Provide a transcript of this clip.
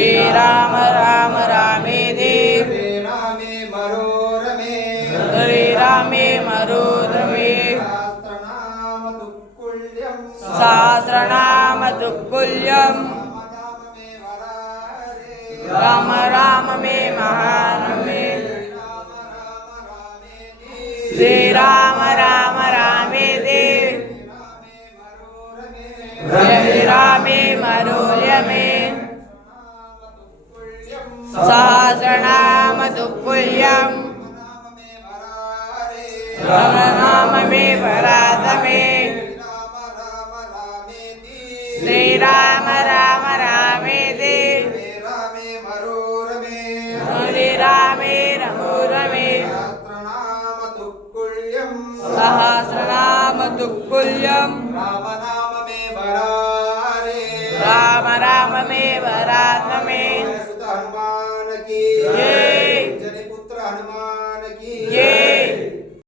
श्रीराम राम रामेति रामे मनोरमे श्रीरामे मनोरमे सहस्रनाम दुःकुल्यं राम राम मे महानमे श्रीराम राम रामेति श्रीरामे मनोरमे सहस्रनाम दुःकुल्यं राम नाम मे वरातमे श्रीराम राम रामेति श्रीरामे मनोरमे सहस्रनाम दुःकुल्यं राम राम मे वरातमे हनुमान की जय जय पुत्र हनुमान की जय